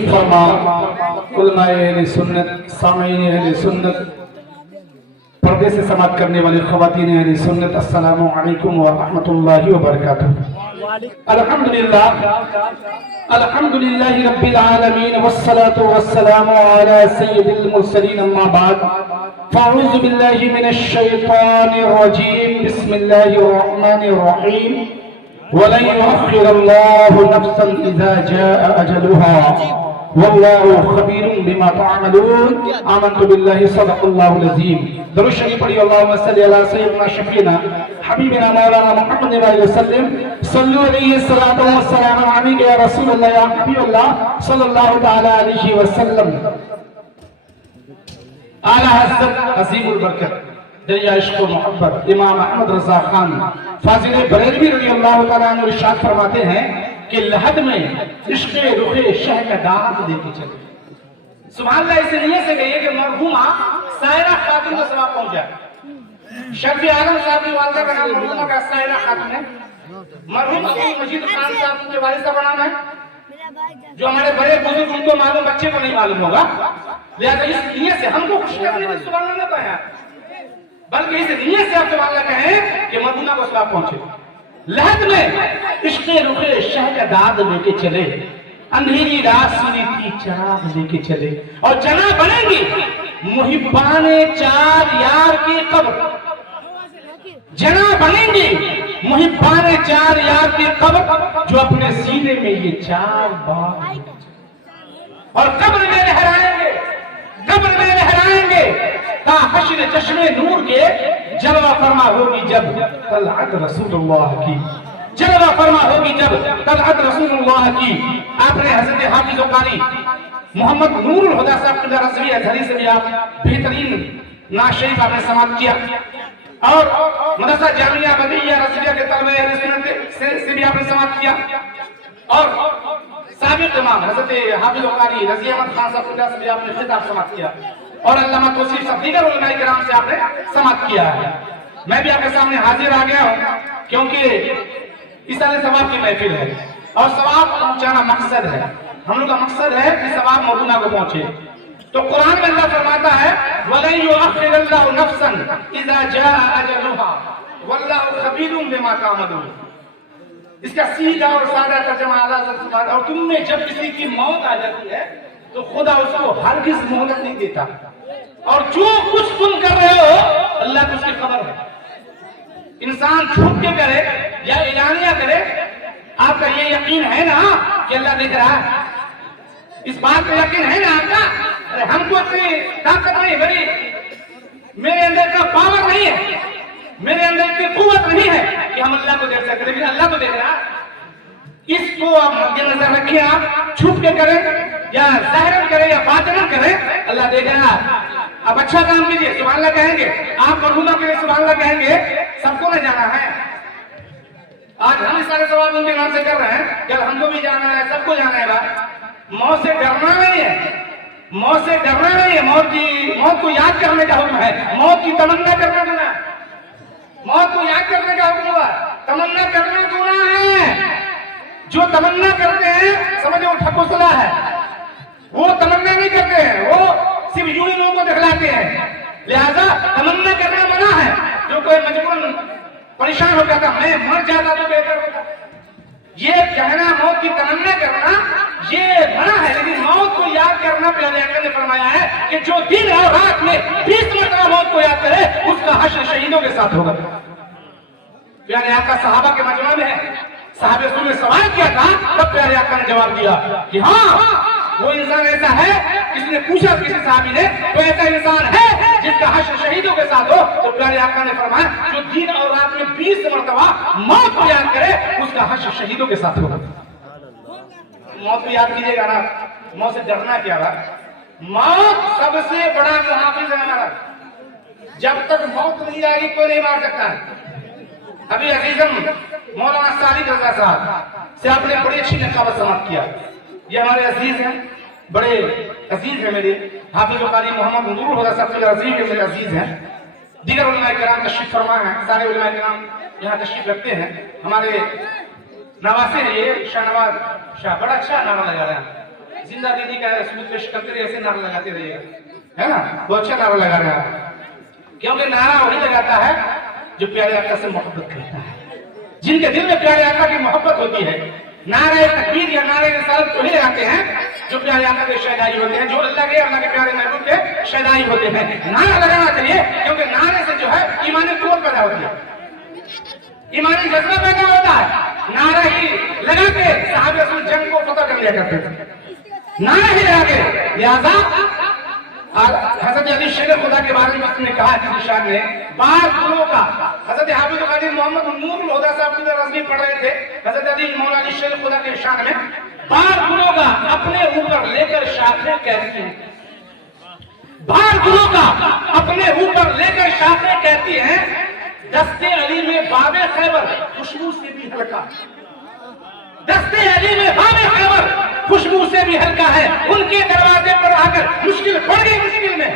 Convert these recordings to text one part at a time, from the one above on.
تشریف فرما علماء اہل سنت، سامعین اہل سنت، پردے سے سماعت کرنے والی خواتین اہل سنت، السلام علیکم ورحمۃ اللہ وبرکاتہ۔ الحمدللہ رب العالمین والصلاة والسلام علی سید المرسلین، اما بعد فاعوذ باللہ من الشیطان الرجیم، بسم اللہ الرحمن الرحیم، وَلَن يُؤَخِّرَ اللَّهُ نَفْسًا إِذَا جَاءَ أَجَلُهَا وَاللَّهُ خَبِيرٌ بِمَا تَعْمَلُونَ۔ آمنت باللہ صدق اللہ العظیم۔ درود شریف پڑھی، اللہم صلی علی سیدنا شفیعنا حبیبنا مولانا محمد علیہ وسلم، صلو علیہ الصلاۃ والسلام علیک یا رسول اللہ یا حبیب اللہ صلی اللہ تعالی علیہ وسلم۔ اعلیٰ حضرت عظیم البرکت دریا عشق و محبت امام احمد رضا خان فاضل بریلوی رضی اللہ تعالیٰ عنہ ارشاد فرماتے ہیں کہ لحد میں عشق رخ شہ کا داغ دے کے چلے۔ سبحان اللہ، اس نیت سے گئی ہے کہ مرحومہ سائرہ خاتون کو ثواب پہنچ جائے۔ شرفی عالم صاحب کی والدہ کا نام مرحومہ کا سائرہ خاتون ہے، مرحوم عبد المجید خان صاحب کے والد کا نام ہے، جو ہمارے بڑے بزرگ ان کو معلوم، بچے کو نہیں معلوم ہوگا، لہذا اس نیت سے ہم کو خوش کرنے میں سبحان اللہ کہیں، بلکہ اس نیت سے آپ سبحان اللہ کہیں کہ مرحومہ کو ثواب پہنچے۔ لحد میں عشق رخ شہ کا داغ لے کے چلے، اندھیری رات سنی تھی چراغ لے کے چلے، اور جنا بنیں گی محبان چار یار کی قبر، جنا بنیں گی محبان چار یار کی قبر، جو اپنے سینے میں یہ چار باغ، اور قبر میں لہرائیں گے، قبر میں لہرائیں گے تا حشر چشم نور کے جلوہ فرما ہوگی جب طلعت رسول اللہ کی، جلوہ فرما ہوگی جب طلعت رسول اللہ کی۔ آپ نے حضرت حافظ و قاری محمد نور الہدیٰ صاحب کی رضوی ازہری سے بھی آپ بہترین نعت شریف آپ نے سماعت کیا، اور مدرسہ جامعہ بدیعہ رضویہ کے طلبہ اہل سنت سے بھی آپ نے سماعت کیا، اور سابق امام حضرت حافظ و قاری رضی احمد خان صاحب سے بھی آپ نے خطاب سماعت کیا، اور علامہ توصیف صاحب دیگر علماء کرام سے آپ نے سماعت کیا ہے۔ میں بھی آپ کے سامنے حاضر آ گیا ہوں کیونکہ ایصال ثواب کی محفل ہے، اور ثواب پہنچانا مقصد ہے، ہم لوگ کا مقصد ہے کہ ثواب مولانا کو پہنچے۔ تو قرآن میں اللہ فرماتا ہے وَلَن يُؤَخِّرَ اللَّهُ نَفْسًا إِذَا جَاءَ أَجَلُهَا وَاللَّهُ خَبِيرٌ بِمَا تَعْمَلُونَ۔ اس کا سیدھا اور سادہ ترجمہ اعلیٰ حضرت فرماتا ہے، اور تم میں جب کسی کی موت آ جاتی ہے تو خدا اس کو ہرگز مہلت نہیں دیتا، اور جو کچھ تم کر رہے ہو اللہ کو اس کی خبر ہے۔ انسان چھپ کے کرے یا اعلانیہ کرے، آپ کا یہ یقین ہے نا کہ اللہ دیکھ رہا ہے؟ اس بات کا یقین ہے نا آپ کا؟ ہم کو اتنی طاقت نہیں، میرے اندر کا پاور نہیں ہے، میرے اندر کی قوت نہیں ہے کہ ہم اللہ کو دیکھ سکتے، لیکن اللہ کو دیکھ رہا ہے۔ اس کو آپ مد نظر رکھیے، آپ چھپ کے کریں یا ظاہراً کریں یا باطناً کریں، اللہ دیکھ رہا ہے۔ اب اچھا کام کیجئے، سبحان اللہ کہیں گے، آپ مرحومہ کے لیے سبحان اللہ کہیں گے، سب کو نہ جانا ہے۔ آج ہم اس سارے ثواب ان کے نام سے کر رہے ہیں، کل ہم کو بھی جانا ہے، سب کو جانا ہے۔ بات موت سے ڈرنا نہیں ہے، موت سے ڈرنا نہیں ہے، موت کو یاد کرنے کا حکم ہے، موت کی تمنا کرنا گناہ ہے، موت کو یاد کرنے کا حکم ہوا، تمنا کرنا گناہ ہے۔ جو تمنا کرتے ہیں سمجھے وہ ٹھکوسلا ہے، وہ تمنا نہیں کرتے ہیں، وہ صرف یوں ہی لوگوں کو دکھلاتے ہیں، لہذا تمنا کرنا منع ہے۔ جو کوئی مجبور پریشان ہو جاتا میں مر جاتا تو بہتر ہوتا، یہ کہنا موت کی تمنا کرنا یہ منع ہے، لیکن موت کو یاد کرنا پیارے آقا نے فرمایا ہے کہ جو دن اور رات میں 20 مرتبہ موت کو یاد کرے اس کا حشر شہیدوں کے ساتھ ہوگا۔ پیارے آقا صحابہ کے مجمع میں ہے، صحابہ رسول نے سوال کیا تھا، تب پیارے آقا نے جواب دیا کہ ہاں وہ انسان ایسا ہے، کسی نے پوچھا کسی صحابی نے تو ایسا انسان ہے جس کا حشر شہیدوں کے ساتھ ہو، تو پیارے آقا نے فرمایا جو دن اور رات میں 20 مرتبہ موت کو یاد کرے اس کا حشر شہیدوں کے ساتھ ہوگا۔ موت کو یاد کیجئے گا نا، موت سے ڈرنا کیا رہا؟ موت سب سے بڑا محافظ ہے ہمارا، جب تک موت نہیں آئے گی کوئی نہیں مار سکتا ہے۔ ابھی عزیزم مولانا صادق رضا صاحب سے آپ نے بڑی اچھی نقابت سماعت کیا، یہ ہمارے عزیز ہیں، بڑے عزیز ہیں میرے، حافظ و قاری محمد نور الہدیٰ صاحب کے عزیز ہیں، میرے عزیز ہیں، دیگر علماء کرام تشریف فرما ہیں، سارے علماء کرام یہاں تشریف رکھتے ہیں، ہمارے نواسے ہیں، یہ شاہ نواز شاہ بڑا اچھا نعرہ لگا رہے ہیں، زندہ دلی کا رسول پیش کرتے رہے، ایسے نعرہ لگاتے رہیے گا، ہے نا؟ وہ اچھا نعرہ لگا رہا ہے، کیونکہ نعرہ وہی لگاتا ہے جو پیارے آقا سے محبت کرتا ہے، جن کے دل میں پیارے آقا کی محبت ہوتی ہے۔ نعرہ تکبیر یا نعرہ رسالت وہی لگاتے ہیں جو پیارے آقا کے شہدائی ہوتے ہیں، جو اللہ کے پیارے محبوب کے شہدائی ہوتے ہیں۔ نعرہ لگانا چاہیے، کیونکہ نعرے سے جو ہے ایمانی قوت پیدا ہوتی ہے، ایمانی جذبہ پیدا ہوتا ہے۔ نعرہ ہی لگا کے صحابہ رسول جنگ کو فتح کر لیا کرتے تھے، نعرہ ہی لگا کے۔ لہذا حضرت علی شیر خدا کے بارے میں اس نے کہا کہ شان نے بعض گروہوں کا، حضرت حافظ قادر محمد نور الہدیٰ صاحب کی رضوی پڑھ رہے تھے، حضرت علی مولا علی شیر خدا کے شان میں بعض گروہوں کا اپنے اوپر لے کر شاخیں کہتی ہیں، بعض گروہوں کا اپنے اوپر لے کر شاخیں کہتی ہیں، دستے علی میں باب خیبر خوشبو سے بھی ہلکا، دستے علی میں باب خیبر خوشبو سے بھی ہلکا ہے۔ ان کے دروازے پر آ کر مشکل پڑ گئی، مشکل میں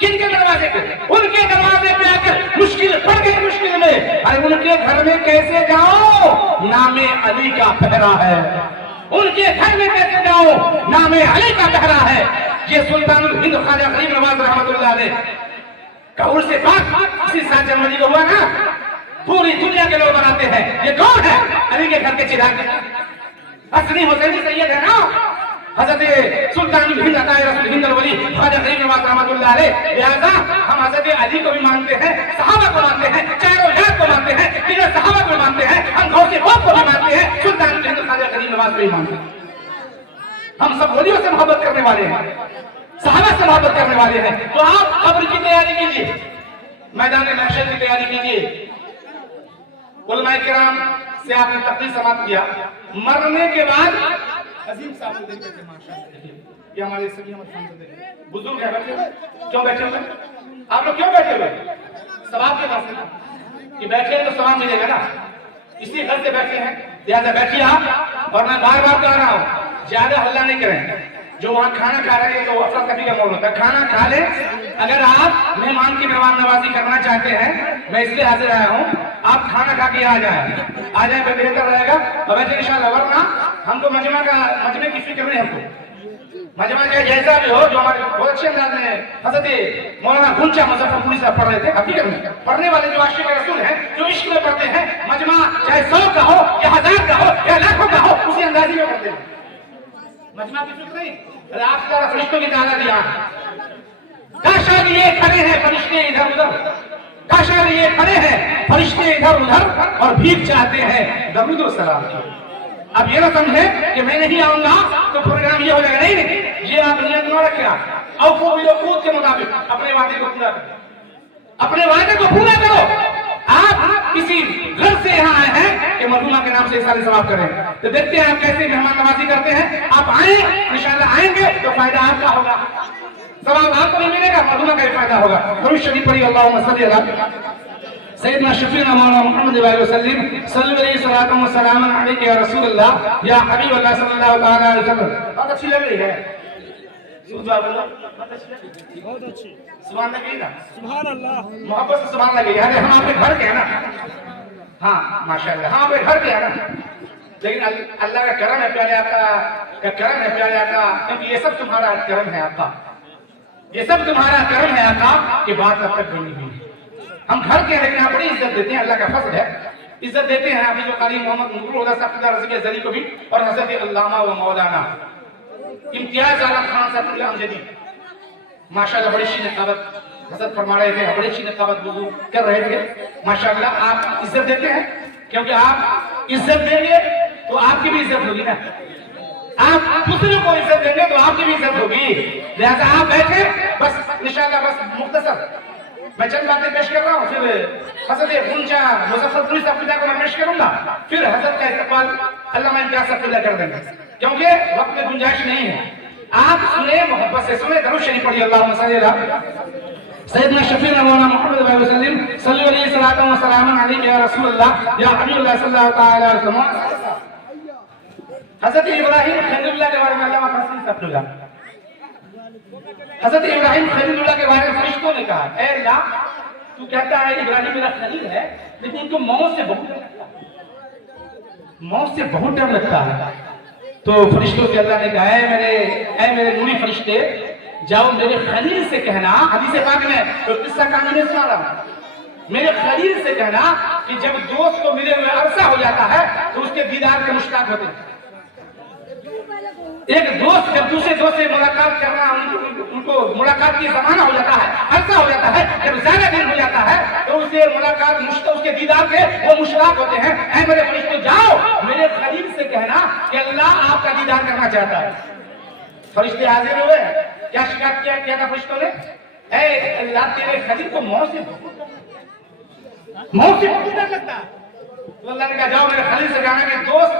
کن کے دروازے پہ؟ ان کے دروازے پہ آ کر مشکل پڑ گئی، مشکل میں۔ ارے ان کے گھر میں کیسے جاؤ؟ نام علی کا پہرا ہے۔ ان کے گھر میں کیسے جاؤ؟ نام علی کا پہرا ہے۔ یہ سلطان الہند خواجہ غریب نواز رحمۃ اللہ علیہ کا عرس پاک اسی 7 جنوری کو ہوا نا، پوری دنیا کے لوگ بناتے ہیں۔ یہ کون ہے؟ علی کے گھر کے چراغ حسنی حسینی سید ہے نا، حضرت سلطان الہند عطا رسول ہند الولی خواجہ غریب نواز رحمۃ اللہ علیہ۔ لہذا ہم حضرت علی کو بھی مانتے ہیں، صحابہ کو مانتے ہیں، چاروں یاد کو مانتے ہیں، دیگر صحابہ کو مانتے ہیں، ہم غوث پاک کو بھی مانتے ہیں، سلطان الہند خواجہ غریب نواز کو بھی مانتے ہیں۔ ہم سب ولیوں سے محبت کرنے والے ہیں، صحابہ سے محبت کرنے والے ہیں۔ تو آپ قبر کی تیاری کیجیے، میدان محشر کی تیاری کیجیے۔ علماء کرام سے آپ نے تقریر سماعت کیا، مرنے کے بعد عظیم صاحب کو دیکھتے تھے، ماشاءاللہ یہ ہمارے سبھی بزرگ ہیں، بیٹھے ہوئے کیوں بیٹھے ہوئے؟ آپ لوگ کیوں بیٹھے ہوئے؟ ثواب کے واسطے کہ بیٹھے ہیں تو ثواب ملے گا نا، اسی غرض سے بیٹھے ہیں۔ لہٰذا بیٹھیے آپ، اور میں بار بار کہہ رہا ہوں زیادہ ہلہ نہیں کریں۔ جو وہاں کھانا کھا رہے ہیں تو افراد کبھی کا موڑ ہوتا ہے، کھانا کھا لیں۔ اگر آپ مہمان کی مہمان نوازی کرنا چاہتے ہیں، میں اس لیے حاضر آیا ہوں، آپ کھانا کھا کے آ جائیں بہتر رہے گا، اور ویسے انشاءاللہ ورنہ ہم کو مجمع کی فکر نہیں، ہم کو مجمع کا جیسا بھی ہو، جو ہمارے بہت اچھے انداز میں حضرت مولانا گنچا مظفر پوری صاحب پڑھ رہے تھے، حقیقت میں پڑھنے والے جو عاشق رسول ہیں، جو عشق میں پڑھتے ہیں، مجمع چاہے 100 کا ہو یا 1000 کا ہو یا لاکھوں کا ہو، اسی اندازی میں پڑھتے ہیں، مجمع کی فکر نہیں۔ آپ کا فرشتوں کی تعداد دیا، کاشا لیے کھڑے ہیں فرشتے ادھر ادھر، کاشا لیے کھڑے ہیں فرشتے ادھر ادھر، اور بھیک چاہتے ہیں درود و سلام کی۔ اب یہ نہ سمجھیں کہ میں نہیں آؤں گا تو پروگرام یہ ہو جائے گا، نہیں، یہ آپ نیت نہ رکھیں۔ اوفوا بالعقود کے مطابق اپنے وعدے کو پورا کرو، اپنے وعدے کو پورا کرو۔ آپ کسی غرض سے یہاں آئے ہیں کہ مرحومہ کے نام سے سارے ثواب کریں، تو دیکھتے ہیں آپ کیسے مہمان نوازی کرتے ہیں۔ آپ آئیں، انشاءاللہ آئیں گے تو فائدہ آپ کا ہوگا، ثواب آپ کو نہیں ملے گا، مرحومہ کا بھی فائدہ ہوگا۔ درود شریف پڑھی، اللہم صلی علی سیدنا شفیعنا مولانا محمد علیہ وسلم، صلی اللہ علیہ وسلم و سلام علیک یا رسول اللہ یا حبیب اللہ صلی اللہ تعالیٰ علیہ وسلم۔ بہت اچھی لگ رہی ہے، بہت اچھی، سبحان لگی نا، سبحان اللہ، محبت سے سبحان لگی۔ یعنی ہم آپ کے گھر کے ہیں نا، ہاں ماشاءاللہ ہم آپ کے گھر کے ہیں نا، لیکن اللہ کا کرم ہے، پیارے آقا کا کرم ہے، پیارے آقا، کیونکہ یہ سب تمہارا کرم ہے آقا، یہ سب تمہارا کرم ہے آقا کہ بات اب تک بنی ہوئی۔ ہم گھر کے ہیں لیکن آپ بڑی عزت دیتے ہیں، اللہ کا فضل ہے، عزت دیتے ہیں حافظ قاری محمد نور الہدیٰ صاحب کی رضوی زلی کو بھی، اور حضرت علامہ و مولانا امتیاز اعلیٰ خان صاحب اللہ امجدی، ماشاءاللہ بڑی اچھی نقابت حضرت فرما رہے تھے، بڑی اچھی نقابت وضو کر رہے تھے، ماشاءاللہ آپ عزت دیتے ہیں، کیونکہ آپ عزت دیں گے تو آپ کی بھی عزت ہوگی نا، آپ دوسرے کو عزت دیں گے تو آپ کی بھی عزت ہوگی۔ لہذا آپ بیٹھے، بس انشاءاللہ بس مختصر میں چند باتیں پیش کر رہا ہوں، پھر حضرت گنچا مظفر پوری صاحب کو میں پیش کروں گا، پھر حضرت کا استقبال علامہ امتیاز صاحب کر دیں گے، کیونکہ وقت میں گنجائش نہیں ہے۔ آپ سنیں، محبت سے سنیں، درود شریف پڑھیے، اللہم صلی علی سیدنا شفیعنا مولانا محمد علیہ وسلم، صلی اللہ علیہ وسلم و سلام علیک یا رسول اللہ یا حبیب اللہ صلی اللہ تعالیٰ علیہ وسلم۔ حضرت ابراہیم خلیل اللہ کے بارے میں علامہ حسین صاحب نے کہا، حضرت ابراہیم خلیل اللہ کے بارے میں فرشتوں نے کہا، اے اللہ تو کہتا ہے ابراہیم میرا خلیل ہے، لیکن ان کو موت سے بہت ڈر لگتا ہے، موت سے بہت ڈر لگتا ہے، تو فرشتوں سے اللہ نے کہا اے میرے نوری فرشتے، جاؤ میرے خلیل سے کہنا، حدیث پاک میں تو قصہ کہانی نہیں سنا رہا ہوں، میرے خلیل سے کہنا کہ جب دوست کو ملے ہوئے عرصہ ہو جاتا ہے تو اس کے دیدار کے مشتاق ہوتے ہیں۔ ایک دوست جب دوسرے دوست سے ملاقات کرنا، ان کو ملاقات کی زمانہ ہو جاتا ہے، عرصہ ہو جاتا ہے، جب زیادہ دن ہو جاتا ہے تو اسے ملاقات اس کے دیدار کے وہ مشتاق ہوتے ہیں۔ اے میرے فرشتوں، جاؤ میرے خلیل سے کہنا کہ اللہ آپ کا دیدار کرنا چاہتا ہے۔ فرشتے حاضر ہوئے، کیا شکایت کیا تھا فرشتوں نے؟ اے اللہ، تیرے خلیل کو موت سے بہت ڈر لگتا ہے۔ تو اللہ نے کہا جاؤ میرے خلیل سے کہنا کہ دوست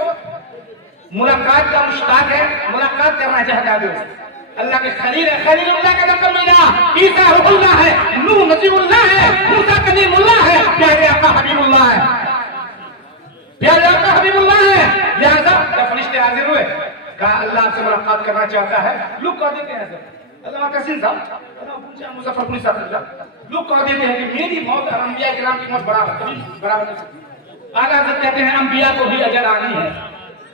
ملاقات کا مشتاق ہے، ملاقات کرنا چاہتا ہے دوست، اللہ کے خلیل ہے، خلیل اللہ کا لقب ملا، عیسیٰ روح اللہ ہے، نوح نبی اللہ ہے، موسیٰ کلیم اللہ ہے، پیارے آقا حبیب اللہ ہے، پیارے آقا حبیب اللہ ہے۔ لہذا جب فرشتے حاضر ہوئے، کہا اللہ آپ سے ملاقات کرنا چاہتا ہے۔ لوگ کہہ دیتے ہیں اللہ کا سن صاحب، مظفر پولیس صاحب، لوگ کہہ دیتے ہیں کہ میری موت اور انبیاء کرام کی موت برابر نہیں سکتی۔ اعلیٰ حضرت کہتے ہیں انبیاء کو بھی اجل آنی ہے،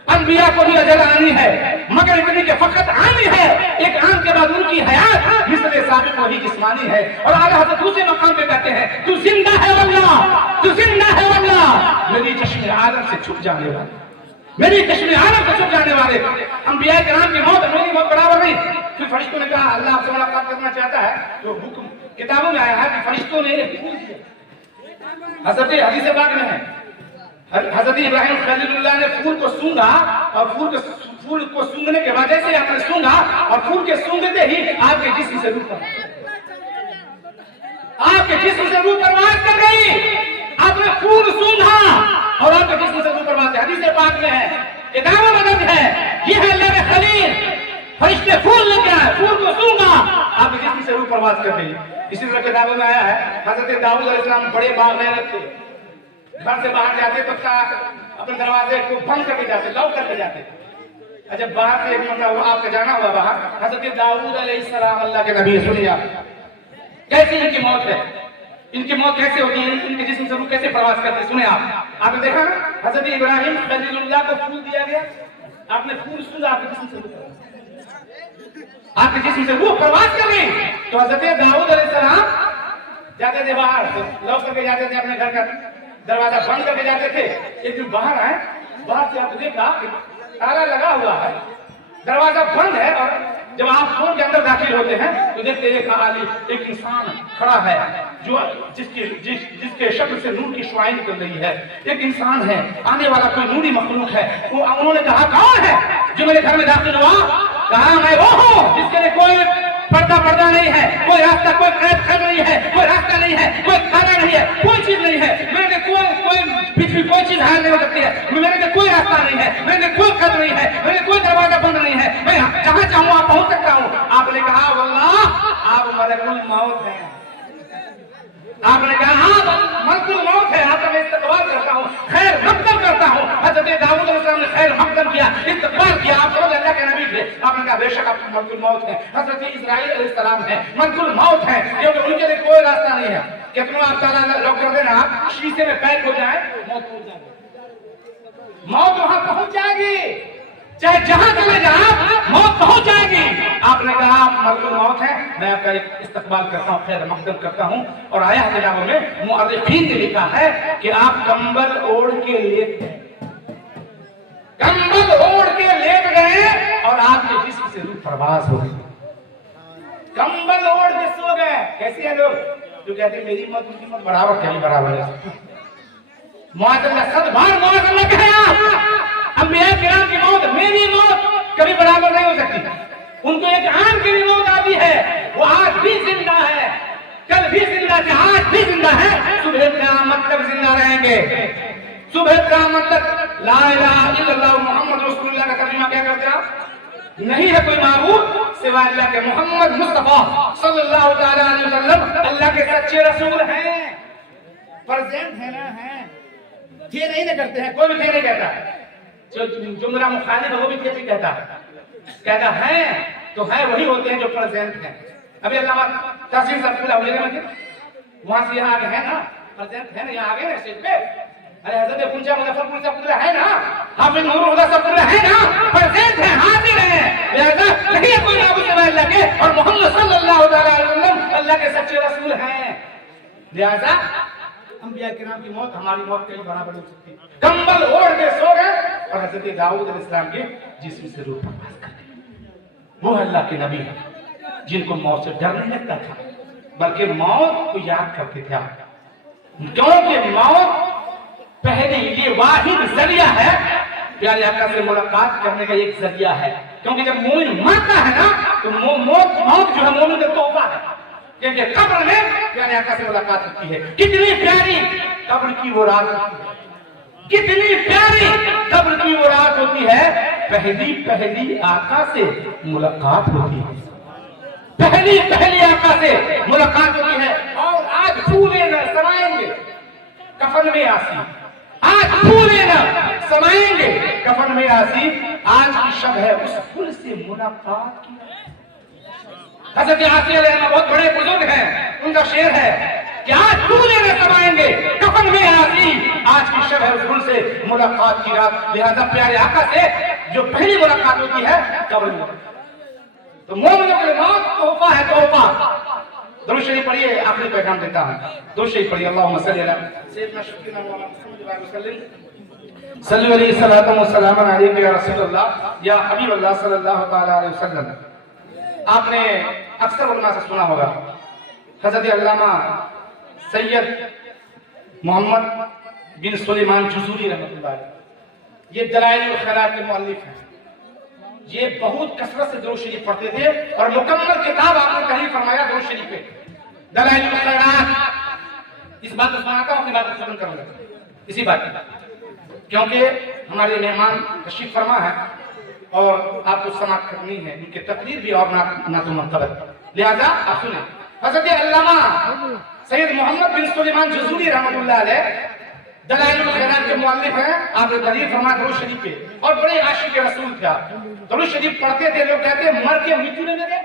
انبیاء کو بھی اجل آنی ہے، مگر اتنی کہ فقط آنی ہے، ایک آن کے بعد ان کی حیات مثل سابق وہی جسمانی ہے۔ اور اعلیٰ حضرت دوسرے مقام پہ کہتے ہیں تو زندہ ہے واللہ، تو زندہ ہے واللہ، میری چشم عالم سے چھپ جانے والے، میری چشم عالم سے چھپ جانے والے انبیاء کرام کی موت میری موت برابر نہیں۔ پھر فرشتوں نے کہا اللہ آپ سے ملاقات کرنا چاہتا ہے، جو حکم کتابوں میں آیا ہے کہ فرشتوں نے حضرت حدیث پاک میں ہے، حضرت ابراہیم خلیل اللہ نے پھول کو سونگا اور پھول کو سونگنے کے بعد جیسے آپ نے سونگا اور پھول کے سونگتے ہی آپ کے جسم سے روح پرواز کر گئی۔ آپ نے پھول سونگا اور آپ کے جسم سے روح پرواز ہے، حدیث پاک میں ہے، کتابوں میں درج ہے، یہ ہے اللہ کے خلیل۔ فرشتے پھول لے گیا، پھول کو سونگا، آپ کے جسم سے روح پرواز کر گئی۔ اسی طرح کتابوں میں آیا ہے حضرت داؤد علیہ السلام بڑے باغ تھے، گھر سے باہر جاتے تو اپنے دروازے کو بند کر کے جاتے، لاک کر کے جاتے۔ جب باہر سے آپ کا جانا ہوا باہر، حضرت داؤد علیہ السلام اللہ کے نبی، سنیے کیسی ان کی موت ہے، ان کی موت کیسے ہوتی ہے، ان کے جسم سے روح کیسے پرواز کرتے، سنیں آپ نے دیکھا نا حضرت ابراہیم خلیل اللہ کو پھول دیا گیا، آپ نے پھول سنا، آپ کے جسم سے روح پرواز کر گئی۔ تو حضرت داؤد علیہ السلام جاتے تھے باہر، لاک کر کے جاتے تھے، اپنے گھر کا دروازہ بند کر کے جاتے تھے۔ ایک دن باہر آئے، باہر سے آپ نے دیکھا کہ تالا لگا ہوا ہے، دروازہ بند ہے، اور جب آپ فون کے اندر داخل ہوتے ہیں تو دیکھتے ہیں ایک انسان کھڑا ہے جو جس کے شکل سے نور کی شعاع نکل رہی ہے، ایک انسان ہے، آنے والا کوئی نوری مخلوق ہے۔ انہوں نے کہا کون ہے جو میرے گھر میں داخل ہوا؟ کہا میں وہ ہوں جس کے لیے کوئی پردہ نہیں ہے، کوئی راستہ، کوئی قید نہیں ہے، کوئی راستہ نہیں ہے، کوئی کھانا نہیں ہے، کوئی چیز نہیں ہے، میرے لیے کوئی کوئی چیز حاصل نہیں ہو سکتی ہے، میرے لیے کوئی راستہ نہیں ہے، میرے لیے کوئی قید نہیں ہے، میرے لیے کوئی دروازہ بند نہیں ہے، میں جہاں چاہوں وہاں پہنچ سکتا ہوں۔ آپ نے کہا واللہ آپ ملک الموت ہیں، آپ نے کہا آپ ملک الموت ہے، آپ کا میں استقبال کرتا ہوں، خیر مقدم کرتا ہوں۔ حضرت داؤد علیہ السلام نے خیر مقدم کیا، استقبال کیا، آپ صلی اللہ کے نبی تھے، آپ نے کہا بے شک آپ ملک الموت ہیں۔ حضرت اسرائیل علیہ السلام ہیں، ملک الموت ہیں، کیونکہ ان کے لیے کوئی راستہ نہیں ہے۔ کتنا آپ تعالیٰ لوگ کر دینا، شیشے میں پیک ہو جائے، موت پہنچ جائے گی، موت وہاں پہنچ جائے گی، چاہے جہاں چلے جائیں موت پہنچ جائے گی۔ آپ نے کہا آپ ملک الموت ہیں، میں آپ کا استقبال کرتا ہوں، خیر مقدم کرتا ہوں۔ اور آیا کتابوں میں مؤرخین نے لکھا ہے کہ آپ کمبل اوڑھ کے لیٹ گئے، کمبل اوڑھ کے لیٹ گئے اور آپ کے جسم سے روح پرواز ہو گئی، کمبل اوڑھ کے سو گئے۔ کیسے ہیں لوگ جو کہتے ہیں میری موت ان کی موت برابر، کہیں برابر ہے؟ معاذ اللہ، صد بار معاذ اللہ کہے آپ، انبیاء کرام کی موت میری موت کبھی برابر نہیں ہو سکتی۔ ان کو ایک آن کی بھی موت آتی ہے، وہ آج بھی زندہ ہے، کل بھی زندہ تھے، آج بھی زندہ ہے، صبح قیامت تک زندہ رہیں گے، صبح قیامت تک۔ لا الہ الا اللہ محمد رسول اللہ کا ترجمہ کیا کرتے ہیں آپ؟ نہیں ہے کوئی معبود سوائے اللہ کے، محمد مصطفیٰ صلی اللہ تعالیٰ علیہ وسلم اللہ کے سچے رسول ہیں، پرزینٹ ہے نا، ہیں، یہ نہیں نہ کرتے ہیں، کوئی بھی نہیں کہتا، جو میرا مخالف ہے وہ بھی یہ کہتا ہے، کہتا ہے تو ہے وہی ہوتے ہیں جو پرزینٹ ہیں۔ ابھی علامہ تحسین صاحب وہاں سے یہاں آگے ہے نا، پرزینٹ ہے نا، یہاں آگے نا اسٹیج پہ، ارے حضرت پنجاب مظفرپور سے عبداللہ ہے نا، حافظ نور اللہ سے عبداللہ ہے نا، پرزید ہیں، حاضر ہیں، لہذا نہیں کوئی معبود سوائے اللہ کے، اور محمد صلی اللہ علیہ وسلم اللہ کے سچے رسول ہیں. لہذا انبیاء کرام کی موت ہماری موت کئی برابر ہو سکتی ہے. کمبل اوڑھ کے سو گئے اور حضرت داؤد علیہ السلام کے جسم سے روح پرواز کر گئی. وہ اللہ کے نبی ہیں جن کو موت سے ڈر نہیں لگتا تھا بلکہ موت کو یاد کرتے تھے. کیونکہ موت پہلے یہ واحد ذریعہ ہے پیارے آقا سے ملاقات کرنے کا، ایک ذریعہ ہے. کیونکہ جب مومن مرتا ہے نا تو موت جو ہے مومن کا تحفہ ہے. کیونکہ قبر میں پیارے آقا سے ملاقات ہوتی ہے. کتنی پیاری قبر کی وہ رات ہوتی ہے، کتنی پیاری قبر کی وہ رات ہوتی ہے. پہلی آقا سے ملاقات ہوتی ہے، پہلی آقا سے ملاقات ہوتی ہے. اور آج پھولے نہ سمائیں گے کفن میں آسی، آج پھولے نہ سمائیں گے کفن میں آسی. آج کی شب ہے اس پھول سے ملاقات کی. حضرت عاصی علیہ السلام بہت بڑے بزرگ ہیں، ان کا شعر ہے کہ آج پھولے نہ سمائیں گے کفن میں آسی. آج کی شب ہے اس پھول سے ملاقات کی رات. لہذا پیارے آقا سے جو پہلی ملاقات ہوتی ہے قبر میں. تو مومنوں کے موت تحفہ ہے، تحفہ. درود شریف پڑھیے، آخری پیغام دیتا ہوں. درود شریف پڑھیے. اللہم صلی علی سیدنا شفیعنا مولانا محمد علیہ وسلم صلی علیہ الصلوۃ والسلام علیک یا رسول اللہ یا حبیب اللہ صلی اللہ تعالی علیہ وسلم. آپ نے اکثر علماء سے سنا ہوگا حضرت علامہ سید محمد بن سلیمان جزوری رحمۃ اللہ علیہ، یہ دلائل الخیرات کے مؤلف ہیں. یہ بہت کثرت سے درود شریف پڑھتے تھے اور مکمل کتاب آپ نے تحریر فرمایا درود شریف پہ، دلائل الخیرات. اس بات کو سناتا ہوں، اپنی بات کو ختم کروں گا اسی بات کیونکہ ہمارے مہمان تشریف فرما ہے اور آپ کو سماعت کرنی ہے، ان کی تقریر بھی اور نعت و مرتبت. لہذا آپ سنیں. حضرت علامہ سید محمد بن سلیمان جزوری رحمۃ اللہ علیہ دلائل الخیرات کے مؤلف ہیں. آپ نے تحریر فرمایا درود شریف پہ اور بڑے عاشق رسول تھے. درود شریف پڑھتے تھے، لوگ کہتے ہیں مر کے مٹی میں لگے،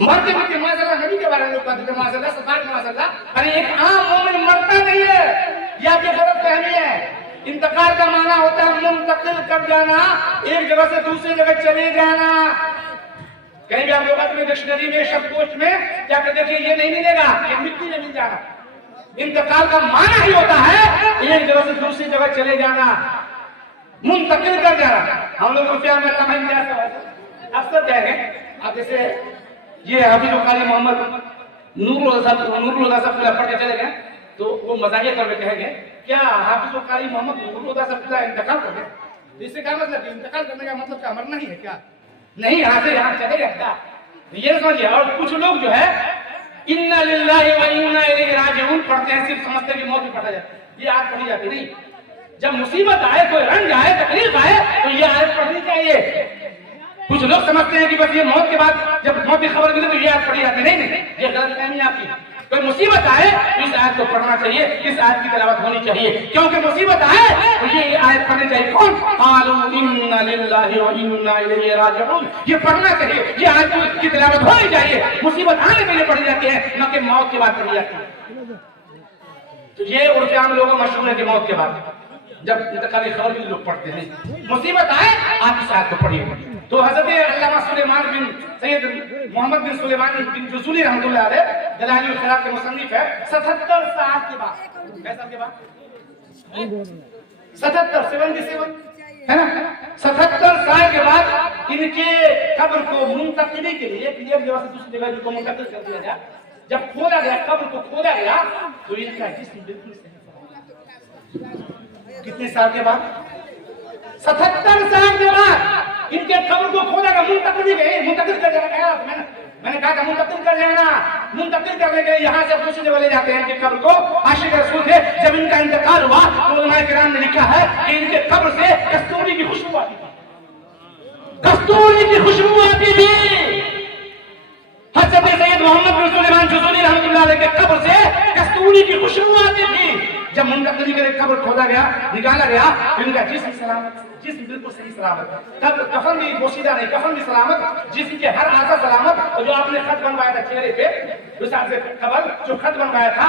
مرتے مٹی. معاذاللہ نبی کے بارے میں لوگ کہتے تھے معاذاللہ، صفات معاذاللہ. ارے ایک عام مومن مرتا نہیں ہے، یہ آپ کی غلط فہمی ہے. انتقال کا معنی ہوتا ہے منتقل کر جانا، ایک جگہ سے دوسری جگہ چلے جانا. کہیں بھی آپ لوگ اپنے ڈکشنری میں شبد کوش میں کیا کہ دیکھیں یہ نہیں ملے گا کہ مٹی میں مل جانا. انتقال کا معنی ہی ہوتا ہے ایک جگہ سے دوسری جگہ چلے جانا، منتقل کر جانا. ہم لوگ روپیہ میں اکثر کہہ گئے آپ جیسے یہ حافظ قاری محمد نور اللہ صاحب پڑھ کے چلے گئے تو وہ مزاحیہ کر کے کہیں گے کیا حافظ قاری محمد نور اللہ صاحب انتقال کر گئے؟ اس سے کیا مطلب کہ انتقال کرنے کا مطلب کیا مرنا ہی ہے کیا؟ نہیں، یہاں سے یہاں چلے گئے کیا؟ یہ سمجھیے. اور کچھ لوگ جو ہے اِنَّا لِلَّهِ وَإِنَّا إِلَيْهِ رَاجِعُونَ پڑھتے ہیں، صرف سمجھتے ہیں کہ موت بھی پڑھا جاتا ہے. یہ آیت پڑھی جاتی نہیں. جب مصیبت آئے، کوئی رنج آئے، تکلیف آئے تو یہ آیت پڑھنی چاہیے. کچھ لوگ سمجھتے ہیں کہ بس یہ موت کے بعد جب موت کی خبر ملے تو یہ آیت پڑھی جاتی نہیں. یہ غلط فہمی آپ کی. کوئی مصیبت آئے تو اس آیت کو پڑھنا چاہیے، اس آیت کی تلاوت ہونی چاہیے. کیونکہ مصیبت آئے تو یہ آیت پڑھنی چاہیے. کون؟ قالوا انا للہ وانا الیہ راجعون. یہ پڑھنا چاہیے، یہ آیت کی تلاوت ہونی چاہیے. مصیبت آنے کے لیے پڑھی جاتی ہے، نہ کہ موت کے بعد پڑھی جاتی ہے. تو یہ عرف عام لوگوں مشہور ہے کہ موت کے بعد جب انتقالی خبر بھی لوگ پڑھتے ہیں. مصیبت آئے آپ اس آیت کو پڑھیے. تو حضرت علامہ سلیمان بن سید محمد بن سلیمان بن جزوری رحمۃ اللہ علیہ دلائل الخیرات کے مصنف ہے. 77 سال کے بعد، کیا سال کے بعد؟ 77 ہے نا. 77 سال کے بعد ان کے قبر کو منتقلی کے لیے ایک جگہ سے دوسری جگہ کو منتقل کر دیا گیا. جب کھولا گیا، قبر کو کھولا گیا تو ان کا جسم بالکل صحیح. کتنے سال کے بعد؟ 77 سال کے بعد ان کے قبر کو کھولا گیا. منتقل کر دینا. میں نے کہا کہ منتقل کر لینا. منتقل کرنے کے یہاں سے دوسری جگہ لے جاتے ہیں ان کے قبر کو. عاشق رسول تھے. جب ان کا انتقال ہوا تو علماء کرام نے لکھا ہے کہ ان کے قبر سے کستوری کی خوشبو آتی تھی. کستوری کی خوشبو آتی تھی. حضرت سید محمد بن سلیمان جزوری رحمۃ اللہ علیہ کے قبر سے کستوری کی خوشبو آتی تھی. جب منتقلی کے قبر کھودا گیا، نکالا گیا، ان کا جسم سلامت، جسم بالکل صحیح سلامت. تب کفن بھی پوشیدہ نہیں، کفن بھی سلامت، جسم کے ہر اعضاء سلامت. اور جو آپ نے خط بنوایا تھا چہرے پہ، اس سے قبل جو خط بنوایا تھا